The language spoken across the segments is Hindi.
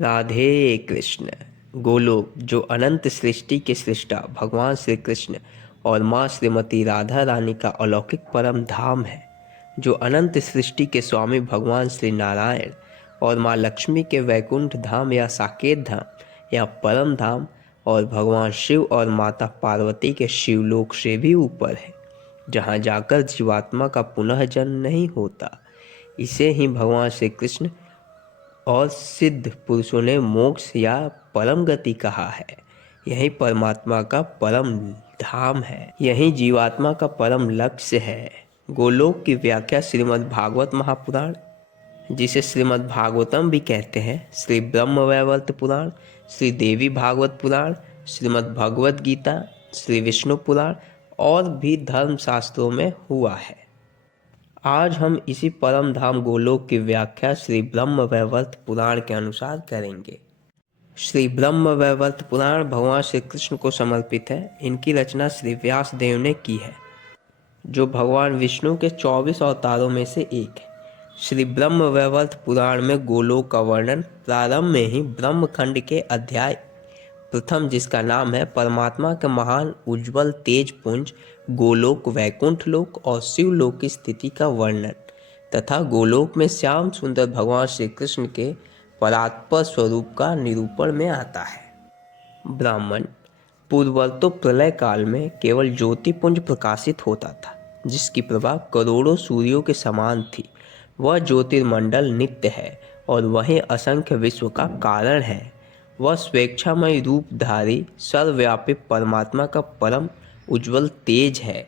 राधे कृष्ण। गोलोक जो अनंत सृष्टि के सृष्टा भगवान श्री कृष्ण और माँ श्रीमती राधा रानी का अलौकिक परम धाम है, जो अनंत सृष्टि के स्वामी भगवान श्री नारायण और माँ लक्ष्मी के वैकुंठ धाम या साकेत धाम या परम धाम और भगवान शिव और माता पार्वती के शिवलोक से भी ऊपर है, जहाँ जाकर जीवात्मा का पुनः जन्म नहीं होता। इसे ही भगवान श्री कृष्ण और सिद्ध पुरुषों ने मोक्ष या परम गति कहा है। यही परमात्मा का परम धाम है, यही जीवात्मा का परम लक्ष्य है। गोलोक की व्याख्या श्रीमद् भागवत महापुराण, जिसे श्रीमद् भागवतम भी कहते हैं, श्री ब्रह्म वैवर्त पुराण, श्री देवी भागवत पुराण, श्रीमद् भगवत गीता, श्री विष्णु पुराण और भी धर्म शास्त्रों में हुआ है। आज हम इसी परम धाम गोलोक की व्याख्या श्री ब्रह्म वैवर्त पुराण के अनुसार करेंगे। श्री ब्रह्म वैवर्त पुराण भगवान श्री कृष्ण को समर्पित है। इनकी रचना श्री व्यास देव ने की है, जो भगवान विष्णु के 24 अवतारों में से एक है। श्री ब्रह्म वैवर्त पुराण में गोलोक का वर्णन प्रारंभ में ही ब्रह्मखंड के अध्याय प्रथम, जिसका नाम है परमात्मा के महान उज्जवल तेज पुंज गोलोक, वैकुंठ लोक और शिवलोक की स्थिति का वर्णन तथा गोलोक में श्याम सुंदर भगवान श्री कृष्ण के परात्पर स्वरूप का निरूपण में आता है। ब्राह्मण पूर्वतो प्रलय काल में केवल ज्योतिपुंज प्रकाशित होता था, जिसकी प्रभा करोड़ों सूर्यों के समान थी। वह ज्योतिर्मंडल नित्य है और वही असंख्य विश्व का कारण है। वह स्वेच्छामय रूपधारी सर्वव्यापी परमात्मा का परम उज्जवल तेज है।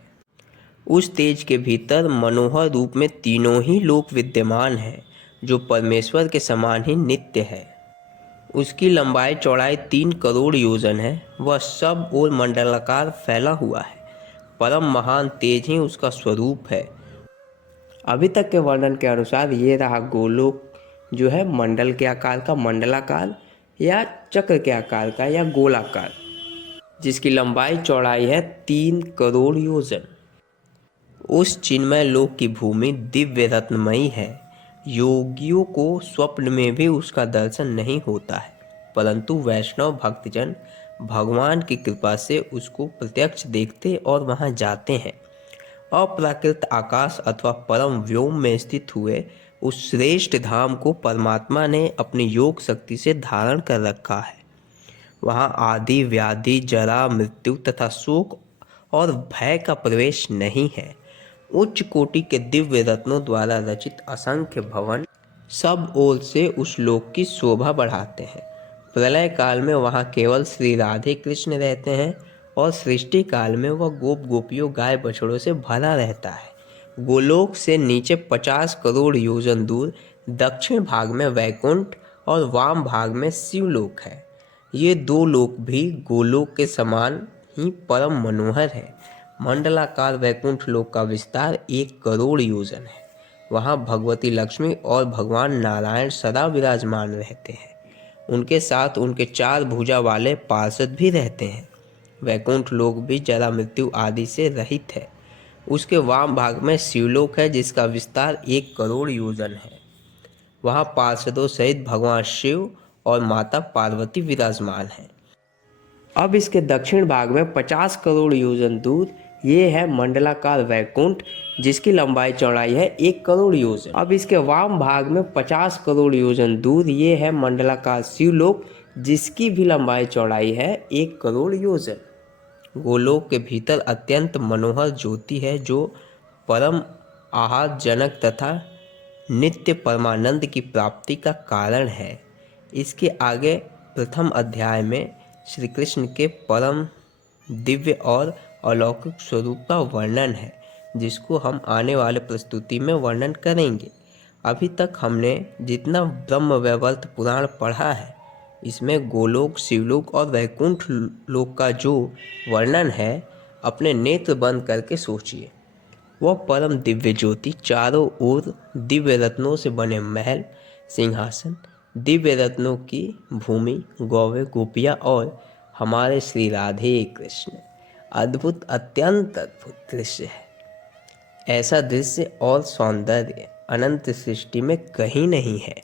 उस तेज के भीतर मनोहर रूप में तीनों ही लोक विद्यमान हैं, जो परमेश्वर के समान ही नित्य है। उसकी लंबाई चौड़ाई 3 करोड़ योजन है। वह सब ओर मंडलाकार फैला हुआ है। परम महान तेज ही उसका स्वरूप है। अभी तक के वर्णन के अनुसार ये रहा गोलोक, जो है मंडल के आकार का, मंडलाकार या चक्र के आकार का या गोलाकार, जिसकी लंबाई चौड़ाई है 3 करोड़ योजन। उस चिन्मय लोक की भूमि दिव्य रत्नमयी है। योगियों को स्वप्न में भी उसका दर्शन नहीं होता है, परंतु वैष्णव भक्तजन भगवान की कृपा से उसको प्रत्यक्ष देखते और वहां जाते हैं। अप्राकृत आकाश अथवा परम व्योम में स्थित हुए उस श्रेष्ठ धाम को परमात्मा ने अपनी योग शक्ति से धारण कर रखा है। वहाँ आदि व्याधि, जरा, मृत्यु तथा शोक और भय का प्रवेश नहीं है। उच्च कोटि के दिव्य रत्नों द्वारा रचित असंख्य भवन सब ओर से उस लोक की शोभा बढ़ाते हैं। प्रलय काल में वहाँ केवल श्री राधे कृष्ण रहते हैं और सृष्टि काल में वह गोप गोपियों, गाय बछड़ों से भरा रहता है। गोलोक से नीचे 50 करोड़ योजन दूर दक्षिण भाग में वैकुंठ और वाम भाग में शिवलोक है। ये 2 लोक भी गोलोक के समान ही परम मनोहर है। मंडलाकार वैकुंठ लोक का विस्तार 1 करोड़ योजन है। वहाँ भगवती लक्ष्मी और भगवान नारायण सदा विराजमान रहते हैं। उनके साथ उनके 4 भुजा वाले पार्षद भी रहते हैं। वैकुंठ लोक भी जरा, मृत्यु आदि से रहित है। उसके वाम भाग में शिवलोक है, जिसका विस्तार 1 करोड़ योजन है। वहाँ पार्षदों सहित भगवान शिव और माता पार्वती विराजमान हैं। अब इसके दक्षिण भाग में 50 करोड़ योजन दूर ये है मंडलाकार वैकुंठ, जिसकी लंबाई चौड़ाई है 1 करोड़ योजन। अब इसके वाम भाग में 50 करोड़ योजन दूर ये है मंडलाकार शिवलोक, जिसकी भी लंबाई चौड़ाई है 1 करोड़ योजन। गोलोक के भीतर अत्यंत मनोहर ज्योति है, जो परम आह्लादजनक तथा नित्य परमानंद की प्राप्ति का कारण है। इसके आगे प्रथम अध्याय में श्री कृष्ण के परम दिव्य और अलौकिक स्वरूप का वर्णन है, जिसको हम आने वाले प्रस्तुति में वर्णन करेंगे। अभी तक हमने जितना ब्रह्म वैवर्त पुराण पढ़ा है, इसमें गोलोक, शिवलोक और वैकुंठ लोक का जो वर्णन है, अपने नेत्र बंद करके सोचिए। वह परम दिव्य ज्योति, चारों ओर दिव्य रत्नों से बने महल, सिंहासन, दिव्य रत्नों की भूमि, गौवें, गोपियाँ और हमारे श्री राधे कृष्ण। अद्भुत, अत्यंत अद्भुत दृश्य है। ऐसा दृश्य और सौंदर्य अनंत सृष्टि में कहीं नहीं है।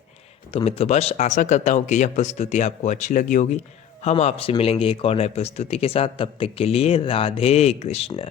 तो मित्रों बस आशा करता हूँ कि यह प्रस्तुति आपको अच्छी लगी होगी। हम आपसे मिलेंगे एक और नए प्रस्तुति के साथ, तब तक के लिए राधे कृष्ण।